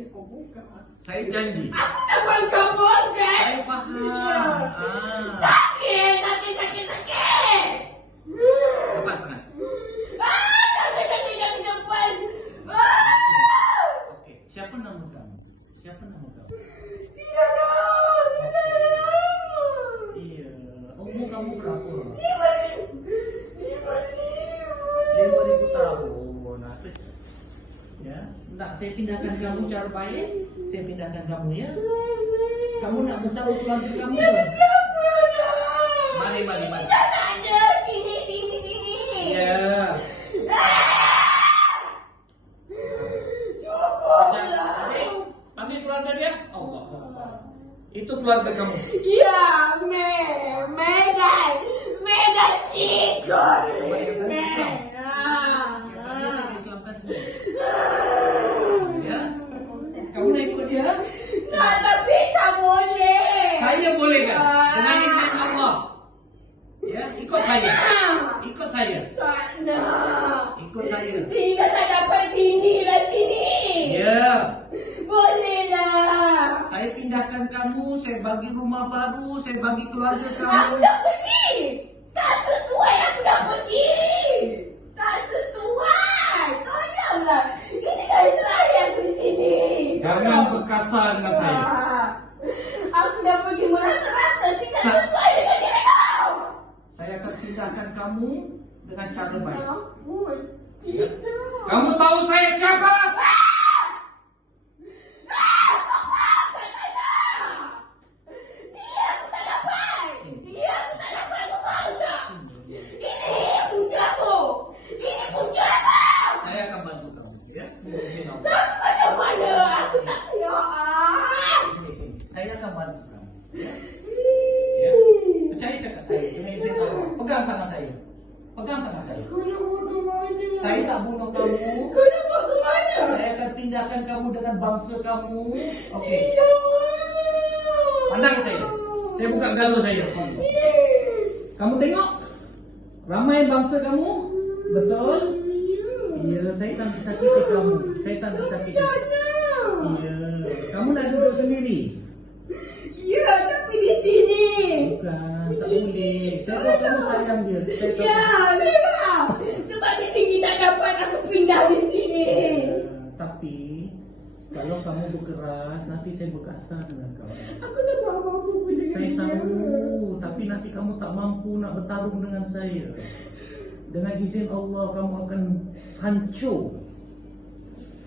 Iya, kau buka. Saya janji. Aku takkan kau buka. Saya paham. Sakit. Lepas tangan. Sakit depan. Oke. Siapa nama kamu? Tiada. Iya. Umur kamu berapa? 5.000 tahun. Ya, nak saya pindahkan kamu cara baik. Saya pindahkan kamu ya. Kamu nak bersama keluarga kamu. Mari. Tak ada. Sini. Ya. Cukuplah. Ambil keluarga dia. Allah. Itu keluarga kamu. Ya, Medan sikut. Ya. Kamu nak ikut dia? Nah, tapi tak boleh. Saya boleh kan? Dengan izin Allah. Ya, ikut saya. Tak nak. Ikut saya. Sehingga tak dapat sini. Ya. Bolehlah. Saya pindahkan kamu, saya bagi rumah baru, saya bagi keluarga Aku kamu. dah pergi. Tak sesuai, aku dah pergi. Tak sesuai. Tolonglah. Ini kali terakhir aku di sini. Jangan berkasar dengan saya. Aku dah pergi merata-rata. Tidak sesuai dengan diri kau. Saya akan pindahkan kamu dengan cara baik. Ampun. Tidak. Kamu tahu saya siapa? Saya akan bantu kamu, ya. Macam mana? Aku tak nak. Saya akan bantu kamu. Ya. Percaya cakap saya. Dengan izin Allah. Pegang tangan saya. Kau nak buat ke mana? Saya tak bunuh kamu. Kau nak buat ke mana? Saya akan pindahkan kamu dengan bangsa kamu. Okey. Tidak. Pandang saya. Saya buka galuh saya. Kamu tengok. Ramai bangsa kamu. Betul? Ya, saya tak nak sakiti kamu. Saya tak nak sakiti. Tak nak. Ya. Kamu nak duduk sendiri? Ya, tapi di sini. Bukan, tak boleh. Saya tahu kamu sayang dia. Saya tahu. Ya, memang. Sebab di sini tak dapat aku pindah di sini. Tapi kalau kamu berkeras, nanti saya berkasar dengan kau. Aku tak tahu apa-apa pun dengan Saya dia. tahu, tapi nanti kamu tak mampu nak bertarung dengan saya. Dengan izin Allah, kamu akan hancur.